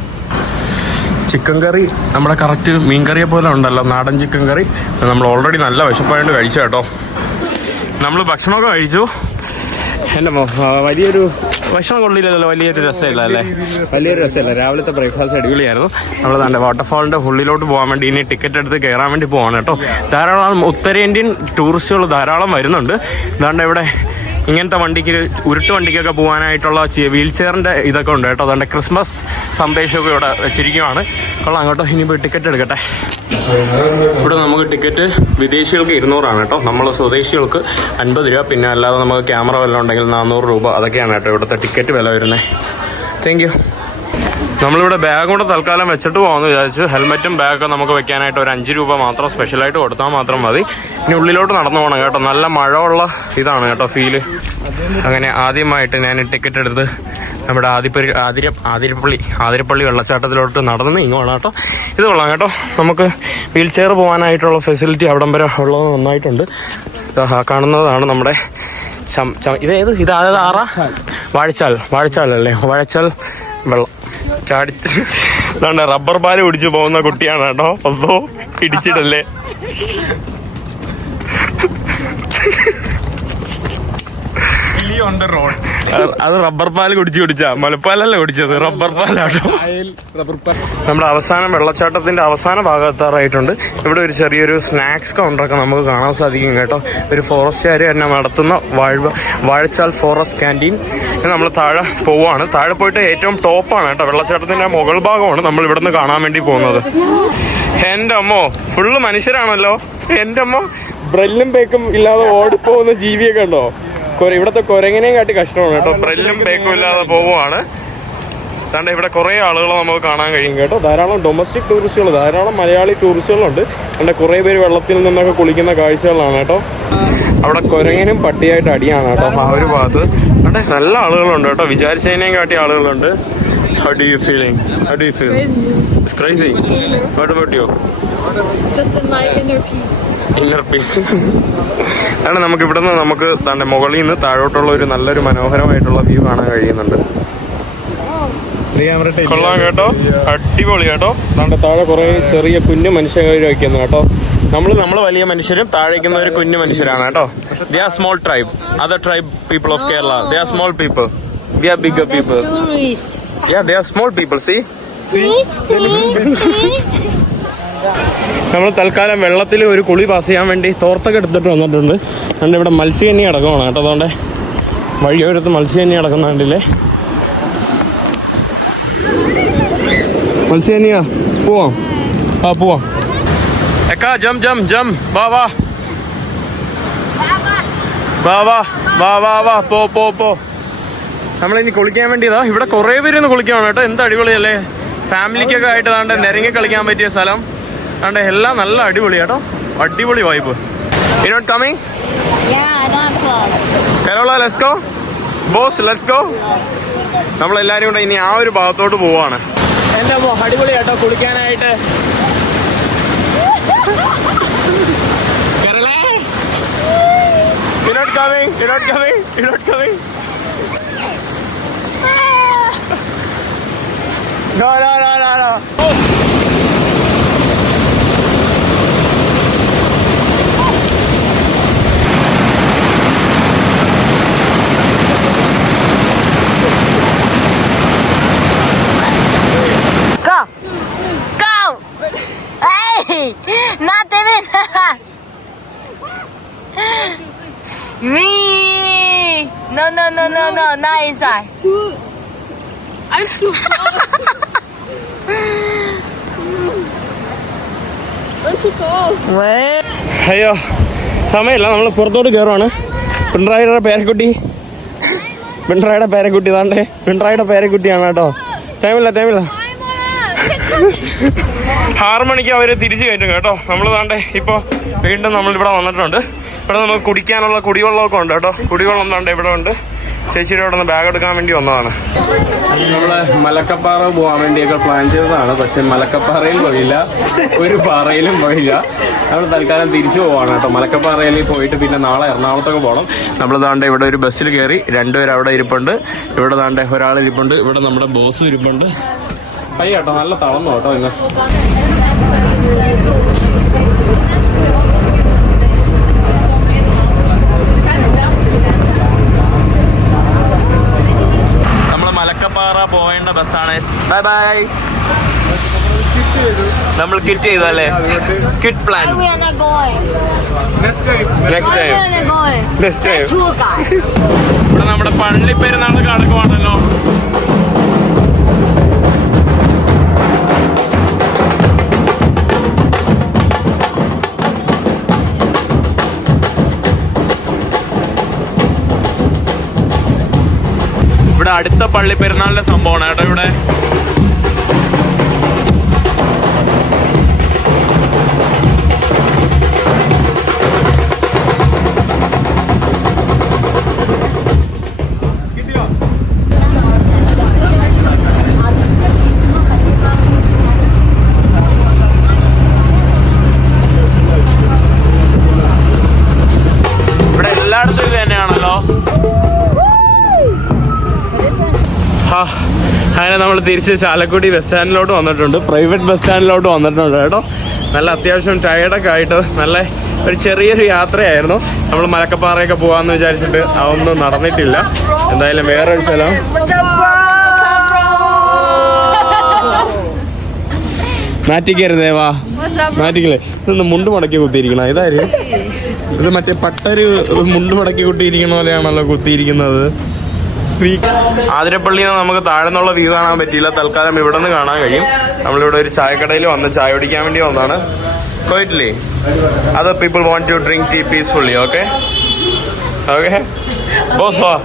ചിക്കൻ കറി നമ്മുടെ കറക്റ്റ് മീൻ കറിയെ പോലെ ഉണ്ടല്ലോ, നാടൻ ചിക്കൻ കറി. നമ്മൾ ഓൾറെഡി നല്ല വിശപ്പായിട്ട് കഴിച്ചു കേട്ടോ. നമ്മൾ ഭക്ഷണമൊക്കെ കഴിച്ചു. എൻ്റെ വലിയൊരു ഭക്ഷണം കൊള്ളില്ലല്ലോ, വലിയൊരു രസമില്ല അല്ലേ? വലിയൊരു രസമില്ല. രാവിലത്തെ ബ്രേക്ക്ഫാസ്റ്റ് അടിപൊളിയായിരുന്നു. നമ്മൾ തന്നെ വാട്ടർഫാളിൻ്റെ ഉള്ളിലോട്ട് പോകാൻ വേണ്ടി ഇനി ടിക്കറ്റ് എടുത്ത് കയറാൻ വേണ്ടി പോവാണ് കേട്ടോ. ധാരാളം ഉത്തരേന്ത്യൻ ടൂറിസ്റ്റുകൾ ധാരാളം വരുന്നുണ്ട്. ഇതാണ്ട് ഇവിടെ ഇങ്ങനത്തെ വണ്ടിക്ക്, ഉരുട്ട് വണ്ടിക്കൊക്കെ പോകാനായിട്ടുള്ള വീൽ ചെയറിൻ്റെ ഇതൊക്കെ ഉണ്ട് കേട്ടോ. അതുകൊണ്ട് ക്രിസ്മസ് സന്ദേശമൊക്കെ ഇവിടെ വെച്ചിരിക്കുകയാണ്. കൊള്ളാം കേട്ടോ. ഇനിയിപ്പോൾ ടിക്കറ്റ് എടുക്കട്ടെ. ഇവിടെ നമുക്ക് ടിക്കറ്റ് വിദേശികൾക്ക് 200 കേട്ടോ. നമ്മൾ സ്വദേശികൾക്ക് 50 രൂപ. പിന്നെ അല്ലാതെ നമുക്ക് ക്യാമറ വല്ലതും ഉണ്ടെങ്കിൽ 400 രൂപ. അതൊക്കെയാണ് കേട്ടോ ഇവിടുത്തെ ടിക്കറ്റ് വില വരുന്നത്. Thank you. നമ്മളിവിടെ ബാഗ് കൂടെ തൽക്കാലം വെച്ചിട്ട് പോകാമെന്ന് വിചാരിച്ചു. ഹെൽമെറ്റും ബാഗൊക്കെ നമുക്ക് വെക്കാനായിട്ട് ഒരു 5 രൂപ മാത്രം സ്പെഷ്യലായിട്ട് കൊടുത്താൽ മാത്രം മതി. ഇനി ഉള്ളിലോട്ട് നടന്നു പോകണം കേട്ടോ. നല്ല മഴ ഉള്ള ഇതാണ് കേട്ടോ ഫീല്. അങ്ങനെ ആദ്യമായിട്ട് ഞാൻ ടിക്കറ്റ് എടുത്ത് നമ്മുടെ ആതിരപ്പള്ളി വെള്ളച്ചാട്ടത്തിലോട്ട് നടന്ന് ഇങ്ങോട്ടാണ് കേട്ടോ. ഇത് കൊള്ളാം കേട്ടോ. നമുക്ക് വീൽ ചെയർ പോകാനായിട്ടുള്ള ഫെസിലിറ്റി അവിടം വരെ ഉള്ളത് നന്നായിട്ടുണ്ട്. കാണുന്നതാണ് നമ്മുടെ ഇത് ആറാ വാഴച്ചാലല്ലേ? വാഴച്ചാൽ വെള്ളം ചാടി അതാണ്ട് റബ്ബർ പാല് കുടിച്ച് പോകുന്ന കുട്ടിയാണ് കേട്ടോ. അതോ ഇടിച്ചിട്ടല്ലേ? അത് റബ്ബർ പാല് കുടിച്ചാ, മുലപ്പാലല്ല കുടിച്ചത്, റബ്ബർ പാലാട്ടോ. നമ്മുടെ വെള്ളച്ചാട്ടത്തിന്റെ അവസാന ഭാഗം എത്താറായിട്ടുണ്ട്. ഇവിടെ ഒരു ചെറിയൊരു സ്നാക്സ് കൗണ്ടറൊക്കെ നമുക്ക് കാണാൻ സാധിക്കും കേട്ടോ. ഒരു ഫോറസ്റ്റുകാർ തന്നെ നടത്തുന്ന വാഴച്ചാൽ ഫോറസ്റ്റ് ക്യാൻറ്റീൻ. നമ്മൾ താഴെ പോവാണ്. താഴെ പോയിട്ട് ഏറ്റവും ടോപ്പാണ് കേട്ടോ. വെള്ളച്ചാട്ടത്തിന്റെ മുകൾ ഭാഗമാണ് നമ്മൾ ഇവിടുന്ന് കാണാൻ വേണ്ടി പോകുന്നത്. എൻ്റെ അമ്മോ, ഫുള്ള് മനുഷ്യരാണല്ലോ. എൻ്റെ അമ്മ ബ്രെല്ലും പേക്കും ഇല്ലാതെ ഓടിപ്പോകുന്ന ജീവിയൊക്കെ ഉണ്ടോ? ഇവിടുത്തെ കുരങ്ങനെയും കാട്ടി കഷ്ടമാണ് കേട്ടോ. ബ്രെല്ലും പേക്കും ഇല്ലാതെ പോവുകയാണ്. അതുകൊണ്ട് ഇവിടെ കുറേ ആളുകളെ നമുക്ക് കാണാൻ കഴിയും കേട്ടോ. ധാരാളം ഡൊമസ്റ്റിക് ടൂറിസ്റ്റുകൾ, ധാരാളം മലയാളി ടൂറിസ്റ്റുകളുണ്ട്. അതുകൊണ്ട് കുറേ പേര് വെള്ളത്തിൽ നിന്നൊക്കെ കുളിക്കുന്ന കാഴ്ചകളാണ് കേട്ടോ. അവിടെ കുരങ്ങനും പട്ടിയായിട്ട് അടിയാണ് കേട്ടോ ആ ഒരു ഭാഗത്ത്. അവിടെ നല്ല ആളുകളുണ്ട് കേട്ടോ. വിചാരിച്ചതിനേയും കാട്ടി ആളുകളുണ്ട്. How do you feel? It's crazy. What about you? Just in my inner peace. അതാണ് നമുക്ക് ഇവിടുന്ന് നമുക്ക് തന്റെ മുകളിൽ നിന്ന് താഴോട്ടുള്ള ഒരു നല്ലൊരു മനോഹരമായിട്ടുള്ള വ്യൂ കാണാൻ കഴിയുന്നുണ്ട്. കൊള്ളാം കേട്ടോ, അടിപൊളി കേട്ടോ. താണ്ടെ താഴെ കുറെ ചെറിയ കുഞ്ഞു മനുഷ്യർ വയ്ക്കുന്നു കേട്ടോ. നമ്മൾ വലിയ മനുഷ്യരും താഴേക്കുന്ന ഒരു കുഞ്ഞു മനുഷ്യരാണ് കേട്ടോ. They are small tribe. Other tribe people of Kerala. They are small people. We are bigger people. Yeah, they are small people. See? നമ്മൾ തൽക്കാലം വെള്ളത്തിൽ ഒരു കുളി പാസ് ചെയ്യാൻ വേണ്ടി തോർത്തൊക്കെ എടുത്തിട്ട് വന്നിട്ടുണ്ട്. അതുകൊണ്ട് ഇവിടെ മത്സ്യകന്നി അടക്കമാണ് കേട്ടോ. അതുകൊണ്ട് വഴിയോരത്ത് മത്സ്യകന്നി അടക്കുന്നുണ്ടല്ലേ. മത്സ്യകന്നിയാ, പോവാം. പോവാം. എക്കാ ജം ജം ജം. വാ വാ വാ വാ വാ വാ വാ പോ. നമ്മളിനി കുളിക്കാൻ വേണ്ടിയതാ. ഇവിടെ കുറേ പേര് ഒന്ന് കുളിക്കുകയാണ് കേട്ടോ. എന്ത് അടിപൊളിയല്ലേ. ഫാമിലിക്കൊക്കെ ആയിട്ട് താണ്ടെ നിരങ്ങി കളിക്കാൻ പറ്റിയ സ്ഥലം. താണ്ടെ എല്ലാം നല്ല അടിപൊളി കേട്ടോ. അടിപൊളി vibe. You not coming? Yeah, I don't have clothes. Carola, let's go. Boss, let's go. നമ്മളെല്ലാരും കൂടെ ഇനി ആ ഒരു ഭാഗത്തോട്ട് പോവാണ്. എൻ്റെ അടിപൊളി കേട്ടോ കുളിക്കാനായിട്ട്. Kerala? You're not coming? No. Go! Hey! Not even! Me! No, not inside. I'm so tall. I'm so tall. What? അയ്യോ സമയമില്ല, നമ്മൾ പുറത്തോട്ട് കയറുവാണ്. പിണറായിയുടെ പേരക്കുട്ടി താണ്ടേ, പിണറായിയുടെ പേരക്കുട്ടിയാണ് കേട്ടോ. ടൈമില്ല 6 മണിക്ക് അവർ തിരിച്ചു കയറ്റും കേട്ടോ. നമ്മൾ താണ്ടേ ഇപ്പോൾ വീണ്ടും നമ്മളിവിടെ വന്നിട്ടുണ്ട്. ഇവിടെ നമുക്ക് കുടിക്കാനുള്ള കുടിവെള്ളമൊക്കെ ഉണ്ട് കേട്ടോ. കുടിവെള്ളം താണ്ടേ ഇവിടെ ഉണ്ട്. ചേച്ചിയുടെ അവിടെ നിന്ന് ബാഗ് എടുക്കാൻ വേണ്ടി വന്നതാണ്. നമ്മള് മലക്കപ്പാറ പോകാൻ വേണ്ടിയൊക്കെ പ്ലാൻ ചെയ്തതാണ്. പക്ഷെ മലക്കപ്പാറയിൽ പോയില്ല, ഒരു പാറയിലും പോയില്ല. നമ്മൾ തൽക്കാലം തിരിച്ചു പോവാണ് കേട്ടോ. മലക്കപ്പാറയിൽ പോയിട്ട് പിന്നെ നാളെ എറണാകുളത്തൊക്കെ പോകണം. നമ്മൾ താണ്ടെ ഇവിടെ ഒരു ബസ്സിൽ കയറി, 2 പേര് അവിടെ ഇരിപ്പുണ്ട്. ഇവിടെ താണ്ടെ ഒരാൾ ഇരിപ്പുണ്ട്. ഇവിടെ നമ്മുടെ ബോസ് ഇരിപ്പുണ്ട്. അയ്യ കേട്ടോ, നല്ല തളർന്നു കേട്ടോ ഇന്ന്. മലക്കപ്പാറ പോവേണ്ട ബസ്സാണ്. Bye bye. നമ്മൾ കിറ്റ് ചെയ്തല്ലേ, കിറ്റ് പ്ലാൻ. നെക്സ്റ്റ് ടൈം ഇവിടെ നമ്മുടെ പള്ളി പെരുന്നാൾ കടക്കുവാണല്ലോ. ഇവിടെ അടുത്ത പള്ളി പെരുന്നാളിന്റെ സംഭവമാണ് കേട്ടോ. ഇവിടെ എല്ലായിടത്തും ഇത് തന്നെയാണല്ലോ. അങ്ങനെ നമ്മൾ തിരിച്ച് ചാലക്കുടി ബസ് സ്റ്റാൻഡിലോട്ട് വന്നിട്ടുണ്ട്. പ്രൈവറ്റ് ബസ് സ്റ്റാൻഡിലോട്ട് വന്നിട്ടുണ്ട് കേട്ടോ. നല്ല അത്യാവശ്യം ടയേർഡൊക്കെ ആയിട്ട് നല്ല ഒരു ചെറിയൊരു യാത്രയായിരുന്നു. നമ്മൾ മലക്കപ്പാറയൊക്കെ പോകാമെന്ന് വിചാരിച്ചിട്ട് അതൊന്നും നടന്നിട്ടില്ല. എന്തായാലും വേറൊരു സ്ഥലം. നാറ്റിക്കരുതേവാ, നാറ്റിക്കല്ലേ. ഇതൊന്ന് മുണ്ട് മടക്കി കുത്തിയിരിക്കണം. ഇതായിരുന്നു ഇത്, മറ്റേ പട്ടര് മുണ്ട് മടക്കി കുത്തിയിരിക്കുന്ന പോലെയാണല്ലോ കുത്തിയിരിക്കുന്നത്. ആതിരപ്പള്ളിയിൽ നിന്ന് നമുക്ക് താഴെ നിന്നുള്ള വ്യൂ കാണാൻ പറ്റിയില്ല. തൽക്കാലം ഇവിടെ നിന്ന് കാണാൻ കഴിയും. നമ്മളിവിടെ ഒരു ചായക്കടയിൽ വന്ന് ചായ കുടിക്കാൻ വേണ്ടി വന്നതാണ്. കോയിട്ടില്ലേ, other people want to drink tea peacefully. Okay boss വാ.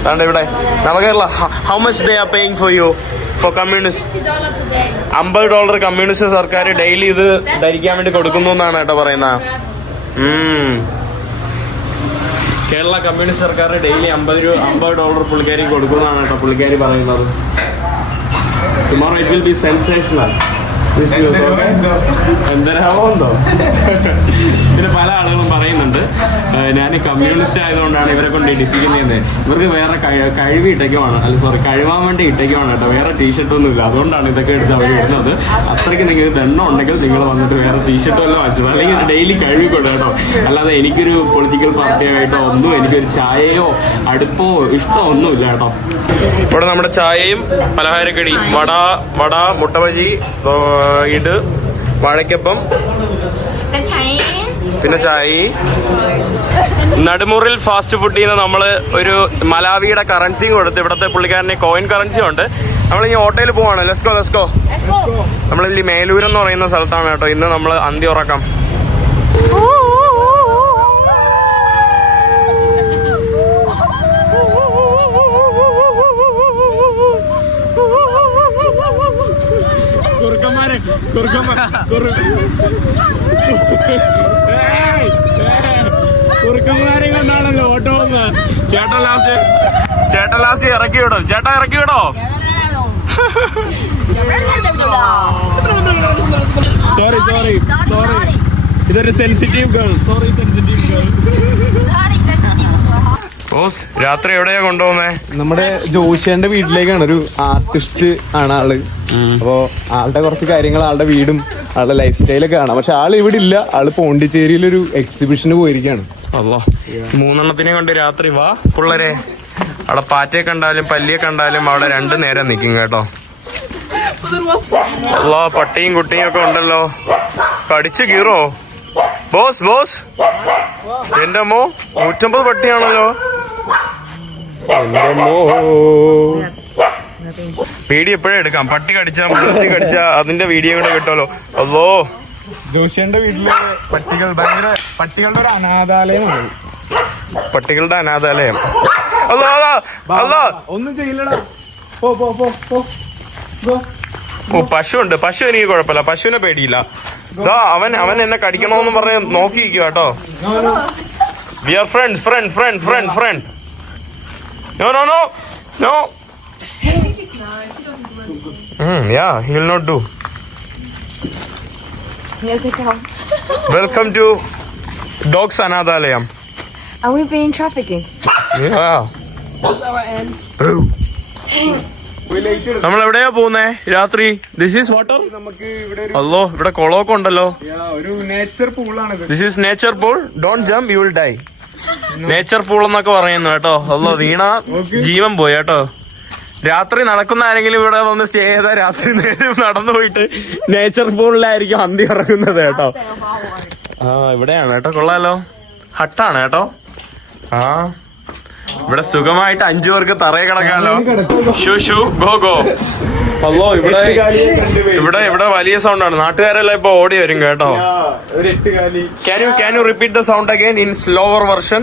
അതാണ്ട് ഇവിടെ നമുക്കല്ല. How much they are paying for you for communist? $50 communist സർക്കാർ ഡെയിലി ഇത് ധരിക്കാൻ വേണ്ടി കൊടുക്കുന്നു എന്നാണ് കേട്ടോ പറയുന്നത്. കേരള കമ്മ്യൂണിസ്റ്റ് സർക്കാർ ഡെയിലി $50 പുള്ളിക്കാരി കൊടുക്കുന്നതാണ് കേട്ടോ പുള്ളിക്കാരി പറയുന്നത്. Tomorrow it will be sensational. എന്തരാവുണ്ടോ? പിന്നെ പല ആളുകളും പറയുന്നുണ്ട് ഞാൻ കമ്മ്യൂണിസ്റ്റ് ആയതുകൊണ്ടാണ് ഇവരെ കൊണ്ട് ഇടിപ്പിക്കുന്നതെന്ന്. ഇവർക്ക് വേറെ കഴിവ് ഇട്ടയ്ക്കുമാണ്, കഴിവാൻ വേണ്ടി ഇട്ടയ്ക്കുമാണ് കേട്ടോ. വേറെ ടീഷർട്ടൊന്നും ഇല്ല, അതുകൊണ്ടാണ് ഇതൊക്കെ എടുത്ത് അവർ ഇടുന്നത്. അത്രയ്ക്ക് നിങ്ങൾക്ക് എണ്ണം ഉണ്ടെങ്കിൽ നിങ്ങൾ വന്നിട്ട് വേറെ ടീഷർട്ടോ എല്ലാം വാങ്ങിച്ചു, അല്ലെങ്കിൽ ഡെയിലി കഴിവ് കൊടുക്കും കേട്ടോ. അല്ലാതെ എനിക്കൊരു പൊളിറ്റിക്കൽ പാർട്ടിയായിട്ടോ ഒന്നും എനിക്കൊരു ചായയോ അടുപ്പോ ഇഷ്ടമോ ഒന്നുമില്ല കേട്ടോ. ഇവിടെ നമ്മുടെ ചായയും പലഹാരക്കടി, വട, മുട്ടബജി, ഇട്, വാഴക്കപ്പം, പിന്നെ ചായ. നടുമുറിൽ ഫാസ്റ്റ് ഫുഡിൽ നിന്ന് നമ്മൾ ഒരു മലാവിയുടെ കറൻസി കൊടുത്ത്, ഇവിടുത്തെ പുള്ളിക്കാരനെ കോയിൻ കറൻസി ഉണ്ട്. നമ്മളിനി ഓട്ടോയിൽ പോവാണ്. ലെസ്കോ. നമ്മളിൽ മേലൂരെന്ന് പറയുന്ന സ്ഥലത്താണ് കേട്ടോ ഇന്ന് നമ്മൾ അന്തി ഉറക്കം. കുറുക്കന്മാരെ കൊണ്ടാണല്ലോ ഓട്ടോ വന്ന്. ചേട്ടൻ ലാസ്റ്റ് ഇറക്കി വിടും. ചേട്ടാ ഇറക്കി വിടോ. സോറി ഇതൊരു സെൻസിറ്റീവ് ഗേൾ. ബോസ് രാത്രി എവിടെയാ കൊണ്ടുപോകുന്നേ? നമ്മുടെ ജോഷിയുടെ വീട്ടിലേക്കാണ്. ഒരു ആർട്ടിസ്റ്റ് ആണ് ആള്. അപ്പോ ആളുടെ കുറച്ച് കാര്യങ്ങൾ, ആളുടെ വീടും ആളുടെ ലൈഫ് സ്റ്റൈലൊക്കെ കാണാം. പക്ഷെ ആള് ഇവിടെ ഇല്ല. ആള് പോണ്ടിച്ചേരിയിലൊരു എക്സിബിഷന് പോയിരിക്കാണ്. അല്ലോ, 3 കൊണ്ട് രാത്രി വാ പിള്ളേരെ. അവിടെ പാറ്റയെ കണ്ടാലും പല്ലിയെ കണ്ടാലും അവിടെ 2 നേരം നിൽക്കും കേട്ടോ. അല്ലോ, പട്ടിയും കുട്ടിയും ഒക്കെ ഉണ്ടല്ലോ. കടിച്ചു കീറോ ബോസ്? എന്റെ അമ്മോ, 150 പട്ടിയാണല്ലോ. വീഡിയോ എപ്പോഴും എടുക്കാം. പട്ടി കടിച്ചാ അതിന്റെ വീഡിയോ കൂടെ കിട്ടുമല്ലോ. അല്ലോ ജോഷിയുടെ വീട്ടില് പട്ടികൾ ഭയങ്കര പട്ടികളുടെ ഒരു അനാഥാലയമാണ്. പട്ടികളുടെ അനാഥാലയം. അല്ലോ അല്ലോ ഒന്നും ചെയ്യില്ലടാ. പോ പോ പോ പോ ഗോ. ഓ പശുണ്ട്. പശു എനിക്ക് കുഴപ്പമില്ല, പശുവിനെ പേടിയില്ല. ദാ അവൻ എന്നെ കടിക്കണോന്ന് പറഞ്ഞ് നോക്കിയിരിക്കുക കേട്ടോ. We are friends. No. Yeah, he will not do. Yes, I can. Welcome to Dogs Anathalayam. Are we being trafficking? Yeah. That's our end. നമ്മൾ എവിടെയാ പോകുന്നേ രാത്രി? This is water. നമുക്ക് ഇവിടെ അല്ലോ ഇവിടെ കുളമൊക്കെ ഉണ്ടല്ലോ. ഒരു നേച്ചർ പൂളാണിത്. This is nature pool. Don't jump, you will die. Nature pool എന്നൊക്കെ പറയുന്നു കേട്ടോ. അല്ലോ വീണ ജീവൻ പോയി കേട്ടോ. രാത്രി നടക്കുന്ന ആരെങ്കിലും ഇവിടെ വന്ന് സ്റ്റേ ചെയ്താൽ രാത്രി നേരം നടന്നു പോയിട്ട് നേച്ചർ പൂളിലായിരിക്കും അന്തി ഇറങ്ങുന്നത് കേട്ടോ. ആ ഇവിടെയാണ് കേട്ടോ. കൊള്ളാലോ. ഹട്ടാണ് കേട്ടോ. ആ ഇവിടെ സുഖമായിട്ട് 5 പേർക്ക് തറയെ കിടക്കാലോ. Shoe go. അല്ലോ ഇവിടെ വലിയ സൗണ്ടാണ്. നാട്ടുകാരെല്ലാം ഇപ്പൊ ഓടി വരും കേട്ടോ. ഒരു 8 കാലി. Can you repeat the sound again in slower version?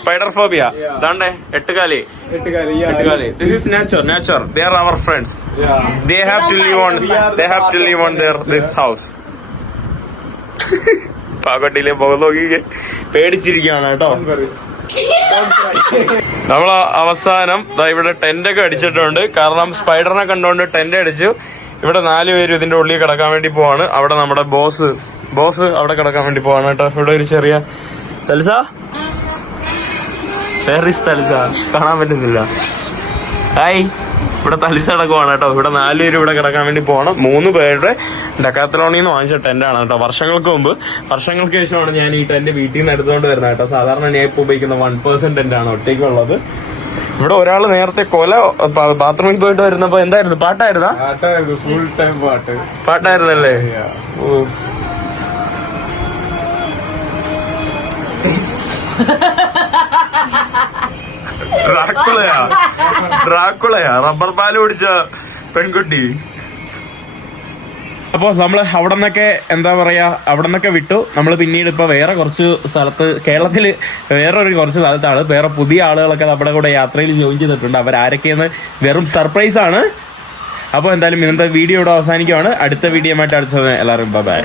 Spider phobia. Dande 8 കാലി. 8 കാലി. This is nature. They are our friends. They have to live on this house. പാകട്ടിലെ മുഖം നോക്കി പേടിച്ചിരിക്കുകയാണ് കേട്ടോ. നമ്മൾ അവസാനം ഇവിടെ ടെന്റൊക്കെ അടിച്ചിട്ടുണ്ട്. കാരണം സ്പൈഡറിനെ കണ്ടുകൊണ്ട് ടെന്റ് അടിച്ചു. ഇവിടെ 4 പേര് ഇതിന്റെ ഉള്ളിൽ കിടക്കാൻ വേണ്ടി പോവാണ്. അവിടെ നമ്മുടെ ബോസ് അവിടെ കിടക്കാൻ വേണ്ടി പോവാണ് കേട്ടോ. ഇവിടെ ഒരു ചെറിയ തൽസ കാണാൻ പറ്റുന്നില്ല. ഹായ്. ഇവിടെ തലിസ കിടക്കുവാണ് കേട്ടോ. ഇവിടെ 4 പേര് ഇവിടെ കിടക്കാൻ വേണ്ടി പോകണം. 3 പേരുടെ ഡക്കാത്തലോണിൽ നിന്ന് വാങ്ങിച്ച ടെന്റാണ് കേട്ടോ. വർഷങ്ങൾക്ക് ശേഷമാണ് ഞാൻ ഈ ടെന്റ് വീട്ടിൽ നിന്ന് എടുത്തുകൊണ്ട് വരുന്നത് കേട്ടോ. സാധാരണ ഞാൻ ഇപ്പോൾ ഉപയോഗിക്കുന്ന 1% ടെന്റാണ് ഒറ്റയ്ക്കുള്ളത്. ഇവിടെ ഒരാൾ നേരത്തെ ബാത്റൂമിൽ പോയിട്ട് വരുന്നപ്പോ എന്തായിരുന്നു? പാട്ടായിരുന്നാ? ഫുൾ ടൈം പാട്ടായിരുന്നല്ലേ? ഡ്രാക്കുളയാ റബ്ബർ പാല് കുടിച്ച പെൺകുട്ടി. അപ്പൊ നമ്മള് അവിടെ നിന്നൊക്കെ വിട്ടു. നമ്മൾ പിന്നീട് ഇപ്പൊ വേറെ കുറച്ച് സ്ഥലത്ത്, കേരളത്തില് കുറച്ച് സ്ഥലത്താണ്. വേറെ പുതിയ ആളുകളൊക്കെ നമ്മുടെ കൂടെ യാത്രയിൽ ജോയിൻ ചെയ്തിട്ടുണ്ട്. അവരാരൊക്കെയെന്ന് വെറും സർപ്രൈസ് ആണ്. അപ്പൊ എന്തായാലും ഇന്നത്തെ വീഡിയോ ഇവിടെ അവസാനിക്കുവാണ്. അടുത്ത വീഡിയോ ആയിട്ട് അടുത്ത എല്ലാവരും ബൈ.